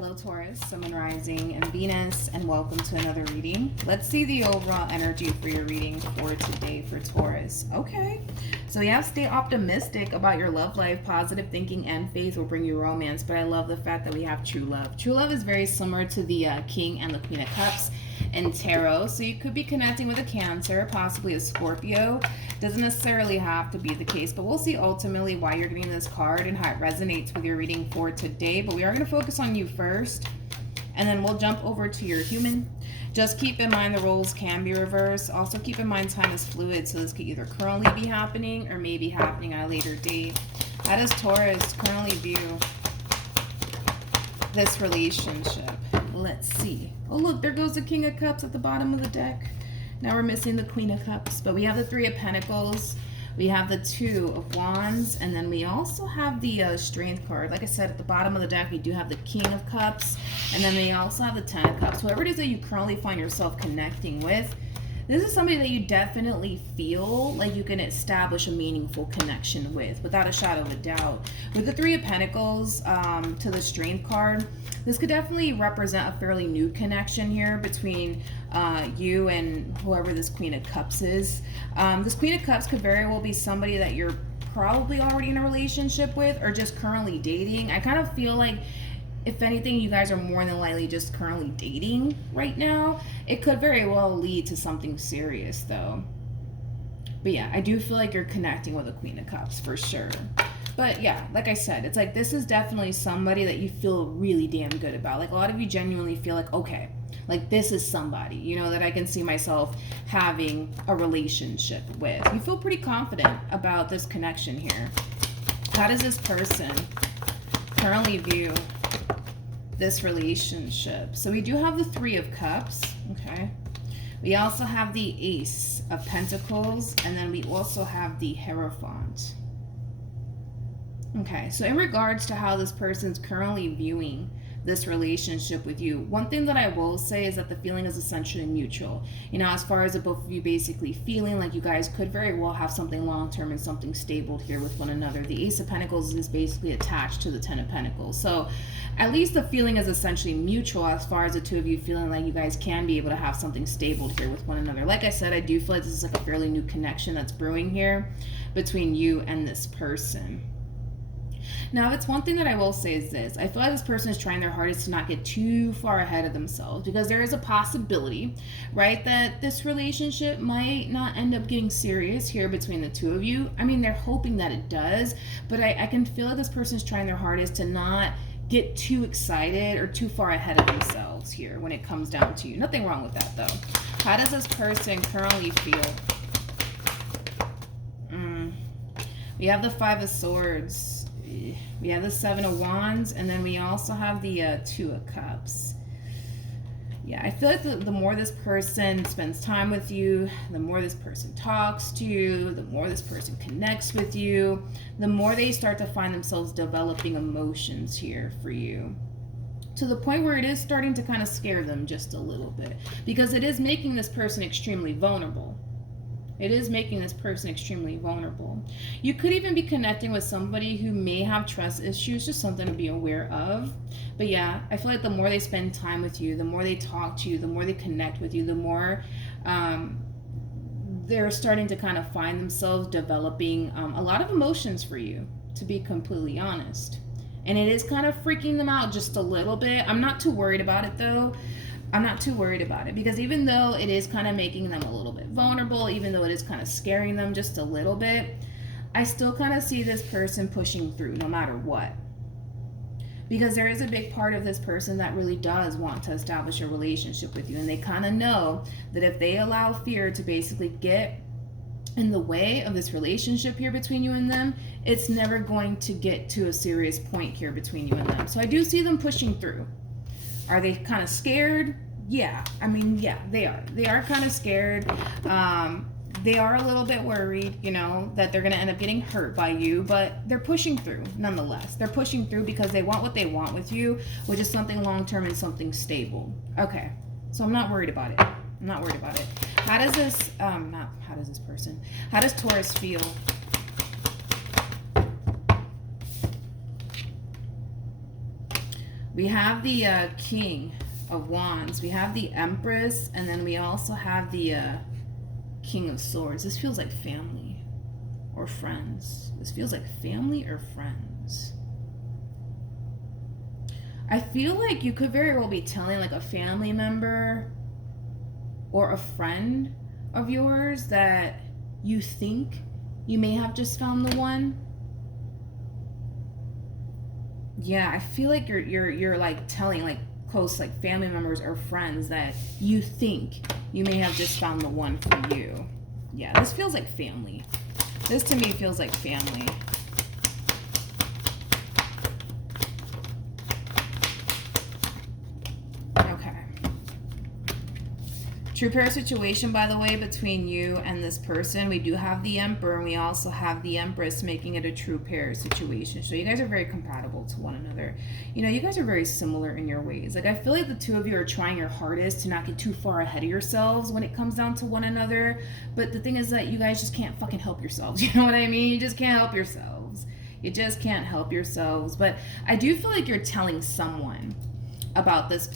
Hello Taurus, Sun, Moon, Rising, and Venus, and welcome to another reading. Let's see the overall energy for your reading for today for Taurus. Okay, so you have to stay optimistic about your love life. Positive thinking and faith will bring you romance, but I love the fact that we have true love. True love is very similar to the King and the Queen of Cups in tarot, so you could be connecting with a Cancer, possibly a Scorpio. Doesn't necessarily have to be the case, but we'll see ultimately why you're getting this card and how it resonates with your reading for today. But we are going to focus on you first, and then we'll jump over to your human. Just keep in mind the roles can be reversed. Also keep in mind time is fluid, so this could either currently be happening or maybe happening at a later date. How does Taurus currently view this relationship? Let's see. Oh look, there goes the King of Cups at the bottom of the deck. Now we're missing the Queen of Cups, but we have the Three of Pentacles, we have the Two of Wands, and then we also have the Strength card. Like I said, at the bottom of the deck, we do have the King of Cups, and then we also have the Ten of Cups. Whoever it is that you currently find yourself connecting with, this is somebody that you definitely feel like you can establish a meaningful connection with, without a shadow of a doubt. With the Three of Pentacles to the Strength card, this could definitely represent a fairly new connection here between you and whoever this Queen of Cups is. This Queen of Cups could very well be somebody that you're probably already in a relationship with or just currently dating. I kind of feel like, if anything, you guys are more than likely just currently dating right now. It could very well lead to something serious though. But yeah, I do feel like you're connecting with a Queen of Cups for sure. But yeah, like I said, it's like this is definitely somebody that you feel really damn good about. Like a lot of you genuinely feel like, okay, like this is somebody, you know, that I can see myself having a relationship with. You feel pretty confident about this connection here. How does this person currently view this relationship? So we do have the Three of Cups, okay? We also have the Ace of Pentacles, and then we also have the Hierophant. Okay, so in regards to how this person's currently viewing this relationship with you, one thing that I will say is that the feeling is essentially mutual. You know, as far as the both of you basically feeling like you guys could very well have something long-term and something stable here with one another. The Ace of Pentacles is basically attached to the Ten of Pentacles. So at least the feeling is essentially mutual as far as the two of you feeling like you guys can be able to have something stable here with one another. Like I said, I do feel like this is like a fairly new connection that's brewing here between you and this person. Now, if it's one thing that I will say is this, I feel like this person is trying their hardest to not get too far ahead of themselves, because there is a possibility, right, that this relationship might not end up getting serious here between the two of you. I mean, they're hoping that it does, but I can feel like this person is trying their hardest to not get too excited or too far ahead of themselves here when it comes down to you. Nothing wrong with that, though. How does this person currently feel? We have the Five of Swords. We have the Seven of Wands, and then we also have the Two of Cups. Yeah, I feel like the more this person spends time with you, the more this person talks to you, the more this person connects with you, the more they start to find themselves developing emotions here for you, to the point where it is starting to kind of scare them just a little bit, because it is making this person extremely vulnerable. It is making this person extremely vulnerable. You could even be connecting with somebody who may have trust issues, just something to be aware of. But yeah, I feel like the more they spend time with you, the more they talk to you, the more they connect with you, the more they're starting to kind of find themselves developing a lot of emotions for you, to be completely honest. And it is kind of freaking them out just a little bit. I'm not too worried about it though. I'm not too worried about it, because even though it is kind of making them a little bit vulnerable, even though it is kind of scaring them just a little bit, I still kind of see this person pushing through no matter what. Because there is a big part of this person that really does want to establish a relationship with you, and they kind of know that if they allow fear to basically get in the way of this relationship here between you and them, it's never going to get to a serious point here between you and them. So I do see them pushing through. Are they kind of scared? Yeah. I mean, yeah, they are. They are kind of scared. They are a little bit worried, you know, that they're going to end up getting hurt by you, but they're pushing through nonetheless. They're pushing through because they want what they want with you, which is something long-term and something stable. Okay. So I'm not worried about it. I'm not worried about it. How does this, how does Taurus feel? We have the King of Wands. We have the Empress, and then we also have the King of Swords. This feels like family or friends. This feels like family or friends. I feel like you could very well be telling like a family member or a friend of yours that you think you may have just found the one. Yeah, I feel like you're like telling like close like family members or friends that you think you may have just found the one for you. Yeah, this feels like family. This to me feels like family. True pair situation, by the way, between you and this person. We do have the Emperor, and we also have the Empress, making it a true pair situation. So you guys are very compatible to one another. You know, you guys are very similar in your ways. Like, I feel like the two of you are trying your hardest to not get too far ahead of yourselves when it comes down to one another. But the thing is that you guys just can't fucking help yourselves. You know what I mean? You just can't help yourselves. You just can't help yourselves. But I do feel like you're telling someone about this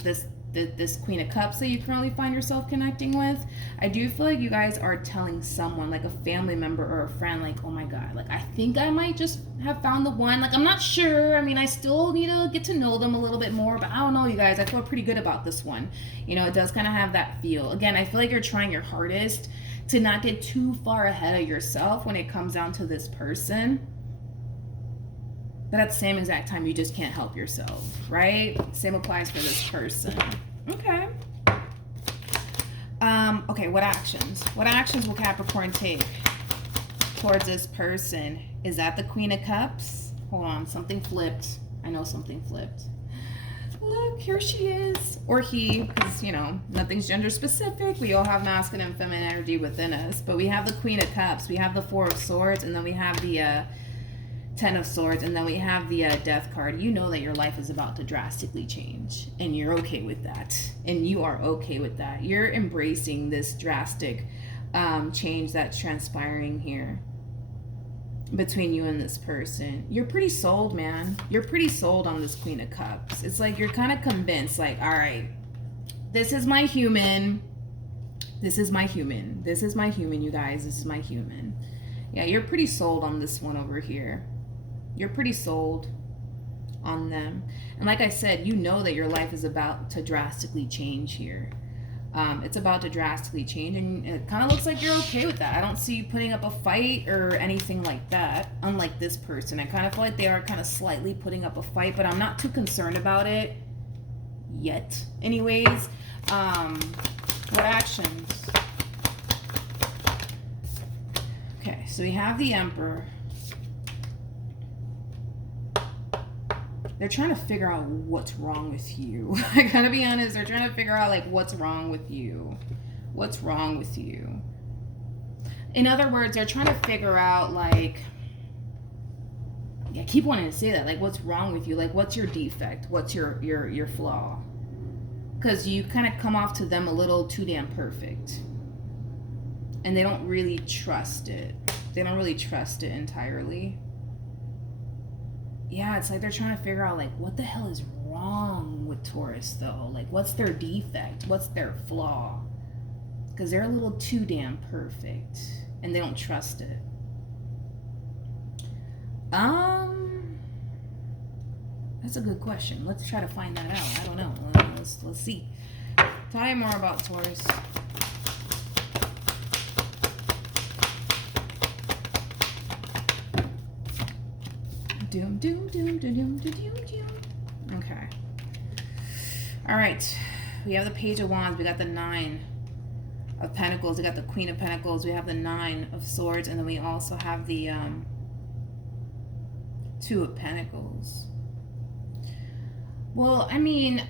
Queen of Cups that you currently find yourself connecting with. I do feel like you guys are telling someone, like a family member or a friend, like, oh my god, like I think I might just have found the one. Like, I'm not sure. I mean, I still need to get to know them a little bit more, but I don't know, you guys. I feel pretty good about this one. You know, it does kind of have that feel. Again, I feel like you're trying your hardest to not get too far ahead of yourself when it comes down to this person. But at the same exact time, you just can't help yourself, right? Same applies for this person. Okay. Okay, what actions? What actions will Capricorn take towards this person? Is that the Queen of Cups? Hold on, something flipped. I know something flipped. Look, here she is. Or he, because, you know, nothing's gender specific. We all have masculine and feminine energy within us. But we have the Queen of Cups. We have the Four of Swords. And then we have the Ten of Swords, and then we have the Death card. You know that your life is about to drastically change, and you're okay with that, and you are okay with that. You're embracing this drastic change that's transpiring here between you and this person. You're pretty sold, man. You're pretty sold on this Queen of Cups. It's like you're kind of convinced, like, all right, this is my human. This is my human. This is my human, you guys. This is my human. Yeah, you're pretty sold on this one over here. You're pretty sold on them. And like I said, you know that your life is about to drastically change here. It's about to drastically change, and it kind of looks like you're okay with that. I don't see you putting up a fight or anything like that, unlike this person. I kind of feel like they are kind of slightly putting up a fight, but I'm not too concerned about it yet. Anyways, what actions? Okay, so we have the Emperor. They're trying to figure out what's wrong with you. I gotta be honest, they're trying to figure out, like, what's wrong with you. What's wrong with you? In other words, they're trying to figure out, like, I keep wanting to say that, like, what's wrong with you? Like, what's your defect? What's your flaw? Because you kind of come off to them a little too damn perfect. And they don't really trust it. They don't really trust it entirely. Yeah, it's like they're trying to figure out, like, what the hell is wrong with Taurus, though? Like, what's their defect? What's their flaw? Because they're a little too damn perfect. And they don't trust it. That's a good question. Let's try to find that out. I don't know. Let's see. Tell me more about Taurus. Doom, doom, doom, doom, doom, doom, doom. Okay. All right. We have the Page of Wands. We got the Nine of Pentacles. We got the Queen of Pentacles. We have the Nine of Swords. And then we also have the Two of Pentacles. Well, I mean,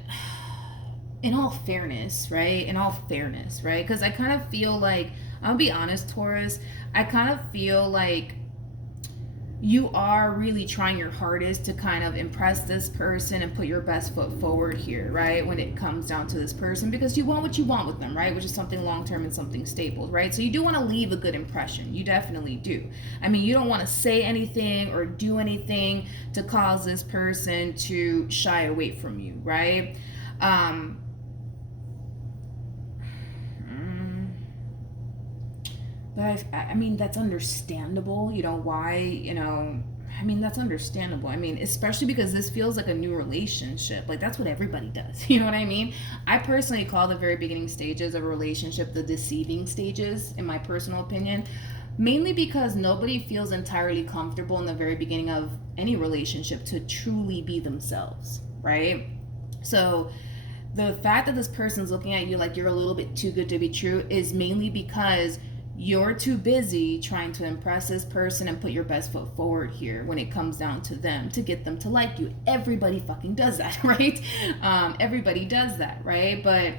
in all fairness, right? In all fairness, right? Because I kind of feel like, I'll be honest, Taurus, I kind of feel like you are really trying your hardest to kind of impress this person and put your best foot forward here, right? When it comes down to this person, because you want what you want with them, right? Which is something long-term and something stable, right? So you do want to leave a good impression. You definitely do. I mean, you don't want to say anything or do anything to cause this person to shy away from you, right? But I mean, that's understandable. You know, why, I mean, that's understandable. I mean, especially because this feels like a new relationship. Like, that's what everybody does. You know what I mean? I personally call the very beginning stages of a relationship the deceiving stages, in my personal opinion. Mainly because nobody feels entirely comfortable in the very beginning of any relationship to truly be themselves, right? So the fact that this person's looking at you like you're a little bit too good to be true is mainly because you're too busy trying to impress this person and put your best foot forward here when it comes down to them, to get them to like you. Everybody fucking does that, right? Everybody does that, right? But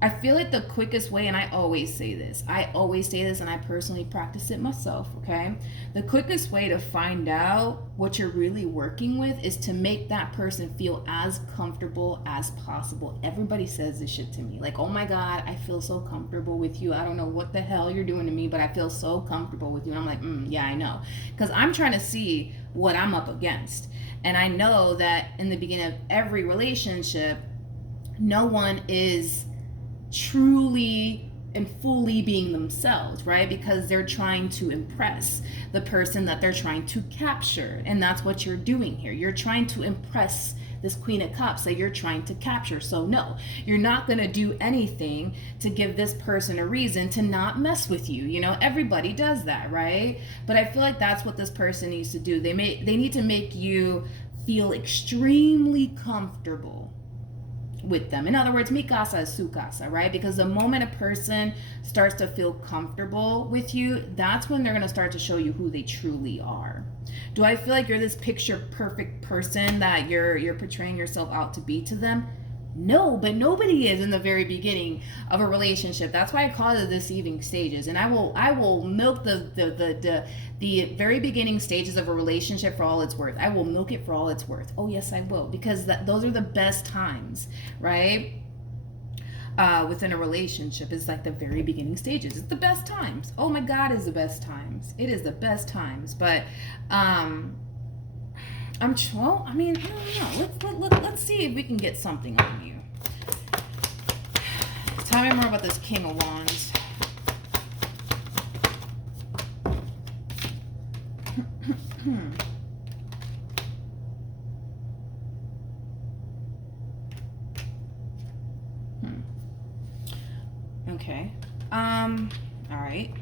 I feel like the quickest way, and I always say this, and I personally practice it myself, okay? The quickest way to find out what you're really working with is to make that person feel as comfortable as possible. Everybody says this shit to me. Like, oh my God, I feel so comfortable with you. I don't know what the hell you're doing to me, but I feel so comfortable with you. And I'm like, yeah, I know. Because I'm trying to see what I'm up against. And I know that in the beginning of every relationship, no one is truly and fully being themselves, right? Because they're trying to impress the person that they're trying to capture. And that's what you're doing here. You're trying to impress this Queen of Cups that you're trying to capture. So no, you're not going to do anything to give this person a reason to not mess with you. You know, everybody does that, right? But I feel like that's what this person needs to do. They need to make you feel extremely comfortable with them. In other words, mi casa es su casa, right? Because the moment a person starts to feel comfortable with you, that's when they're going to start to show you who they truly are. Do I feel like you're this picture perfect person that you're portraying yourself out to be to them? No, but nobody is in the very beginning of a relationship. That's why I call it the deceiving stages. And I will milk the very beginning stages of a relationship for all it's worth. I will milk it for all it's worth. Oh yes, I will, because those are the best times, right? Within a relationship is like the very beginning stages. It's the best times. Oh my God, it's the best times. It is the best times. But I mean, I don't know. Let's see if we can get something on you. Tell me more about this King of Wands. Okay. All right.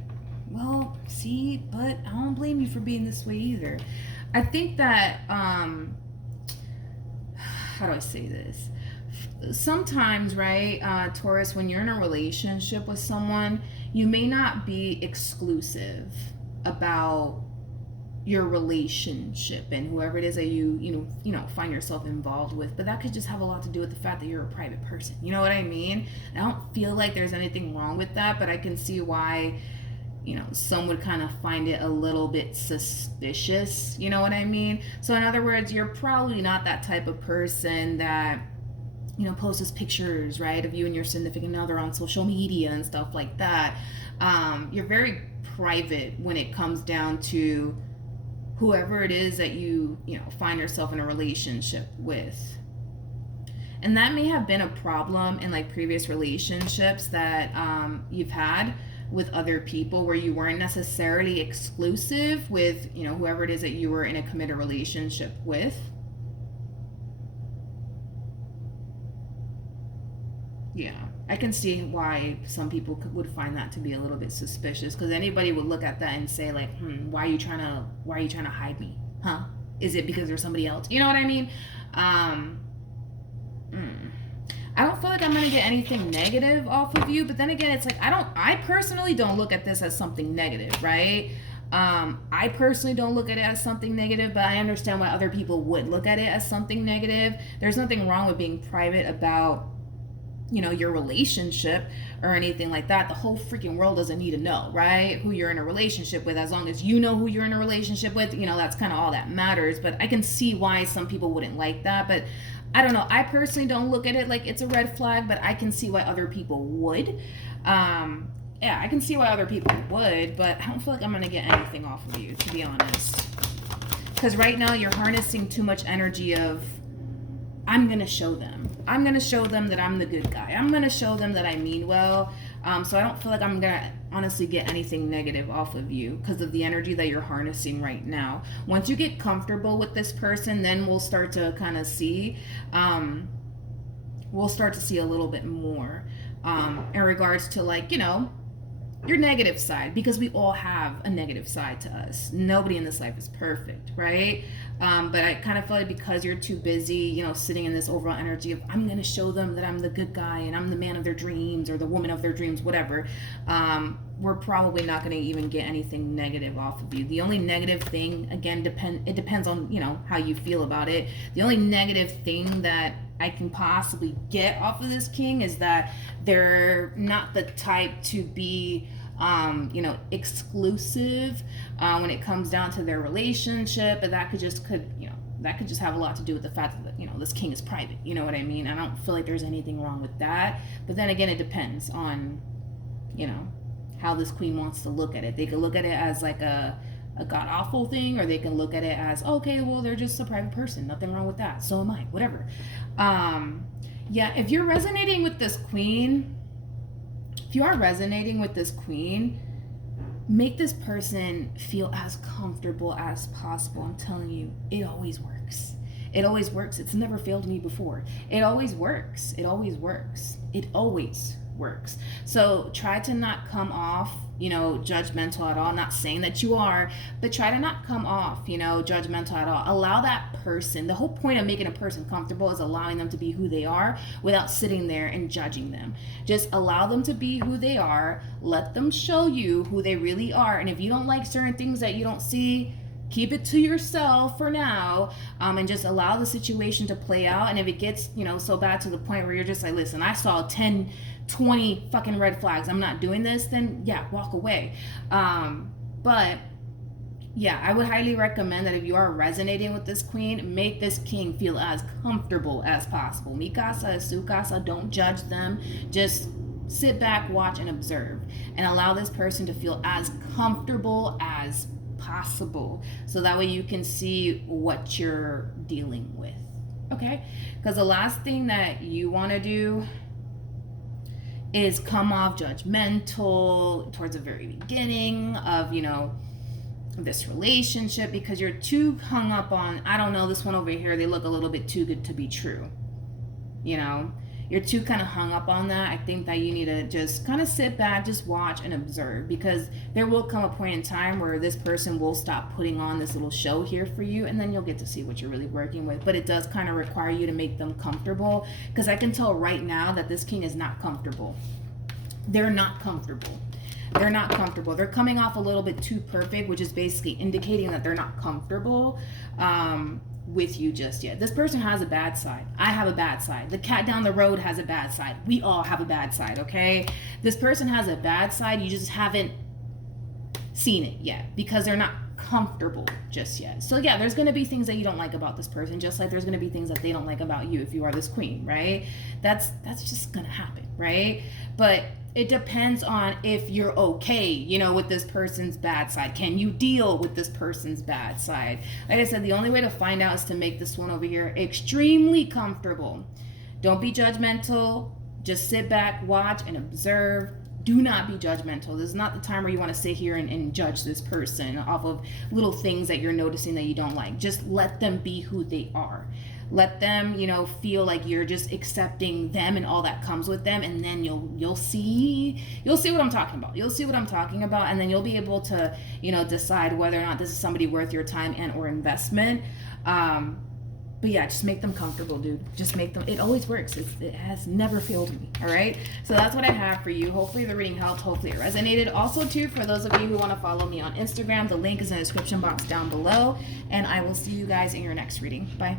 Well, see, but I don't blame you for being this way either. I think that, how do I say this? Sometimes, right, Taurus, when you're in a relationship with someone, you may not be exclusive about your relationship and whoever it is that you find yourself involved with, but that could just have a lot to do with the fact that you're a private person. You know what I mean? I don't feel like there's anything wrong with that, but I can see why some would kind of find it a little bit suspicious. You know what I mean? So in other words, you're probably not that type of person that posts pictures, right, of you and your significant other on social media and stuff like that. You're very private when it comes down to whoever it is that you find yourself in a relationship with. And that may have been a problem in like previous relationships that you've had with other people, where you weren't necessarily exclusive with whoever it is that you were in a committed relationship with. Yeah, I can see why some people would find that to be a little bit suspicious, because anybody would look at that and say like, why are you trying to hide me? Huh? Is it because there's somebody else? You know what I mean? I don't feel like I'm gonna get anything negative off of you, but then again, it's like I personally don't look at this as something negative, right? I personally don't look at it as something negative, but I understand why other people would look at it as something negative. There's nothing wrong with being private about you know, your relationship or anything like that. The whole freaking world doesn't need to know, right? Who you're in a relationship with. As long as you know who you're in a relationship with, you know, that's kind of all that matters. But I can see why some people wouldn't like that. But I don't know. I personally don't look at it like it's a red flag, but I can see why other people would. Yeah, I can see why other people would, but I don't feel like I'm going to get anything off of you, to be honest. Because right now you're harnessing too much energy of, I'm going to show them. I'm going to show them that I'm the good guy. I'm going to show them that I mean well. So I don't feel like I'm going to honestly get anything negative off of you because of the energy that you're harnessing right now. Once you get comfortable with this person, then we'll start to kind of see, we'll start to see a little bit more in regards to, like, you know, your negative side, because we all have a negative side to us. Nobody in this life is perfect, right? But I kind of feel like because you're too busy, you know, sitting in this overall energy of, I'm going to show them that I'm the good guy and I'm the man of their dreams or the woman of their dreams, whatever, we're probably not going to even get anything negative off of you. The only negative thing, again, it depends on, you know, how you feel about it. The only negative thing that I can possibly get off of this king is that they're not the type to be you know, exclusive when it comes down to their relationship, and that could just have a lot to do with the fact that, you know, this king is private. You know what I mean? I don't feel like there's anything wrong with that, but then again, it depends on, you know, how this queen wants to look at it. They could look at it as like a god awful thing, or they can look at it as, okay, well, they're just a private person, nothing wrong with that, so am I, whatever. Yeah, if you're resonating with this queen, make this person feel as comfortable as possible. I'm telling you, it always works. It always works. It's never failed me before. It always works. It always works. It always works. So try to not come off, you know, judgmental at all. Not saying that you are, but try to not come off, you know, judgmental at all. Allow that person, the whole point of making a person comfortable is allowing them to be who they are without sitting there and judging them. Just allow them to be who they are. Let them show you who they really are. And if you don't like certain things that you don't see, keep it to yourself for now, and just allow the situation to play out. And if it gets, you know, so bad to the point where you're just like, listen, I saw 10, 20 fucking red flags, I'm not doing this, then yeah, walk away. But yeah, I would highly recommend that if you are resonating with this queen, make this king feel as comfortable as possible. Mi casa es su casa. Don't judge them. Just sit back, watch, and observe, and allow this person to feel as comfortable as possible, so that way you can see what you're dealing with. Okay, because the last thing that you want to do is come off judgmental towards the very beginning of, you know, this relationship, because you're too hung up on, I don't know, this one over here, they look a little bit too good to be true. You know, you're too kind of hung up on that. I think that you need to just kind of sit back, just watch and observe, because there will come a point in time where this person will stop putting on this little show here for you, and then you'll get to see what you're really working with. But it does kind of require you to make them comfortable, because I can tell right now that this king is not comfortable. They're not comfortable. They're not comfortable. They're coming off a little bit too perfect, which is basically indicating that they're not comfortable with you just yet. This person has a bad side. I have a bad side. The cat down the road has a bad side. We all have a bad side, okay? This person has a bad side. You just haven't seen it yet because they're not comfortable just yet. So yeah, there's going to be things that you don't like about this person, just like there's going to be things that they don't like about you if you are this queen, right? That's just going to happen, right? But it depends on if you're okay, you know, with this person's bad side. Can you deal with this person's bad side? Like I said, the only way to find out is to make this one over here extremely comfortable. Don't be judgmental. Just sit back, watch, and observe. Do not be judgmental. This is not the time where you want to sit here and judge this person off of little things that you're noticing that you don't like. Just let them be who they are. Let them, you know, feel like you're just accepting them and all that comes with them, and then you'll see what I'm talking about. You'll see what I'm talking about, and then you'll be able to, you know, decide whether or not this is somebody worth your time and or investment. But yeah, just make them comfortable, dude. Just make them. It always works. It has never failed me. All right. So that's what I have for you. Hopefully the reading helped. Hopefully it resonated. Also, too, for those of you who want to follow me on Instagram, the link is in the description box down below. And I will see you guys in your next reading. Bye.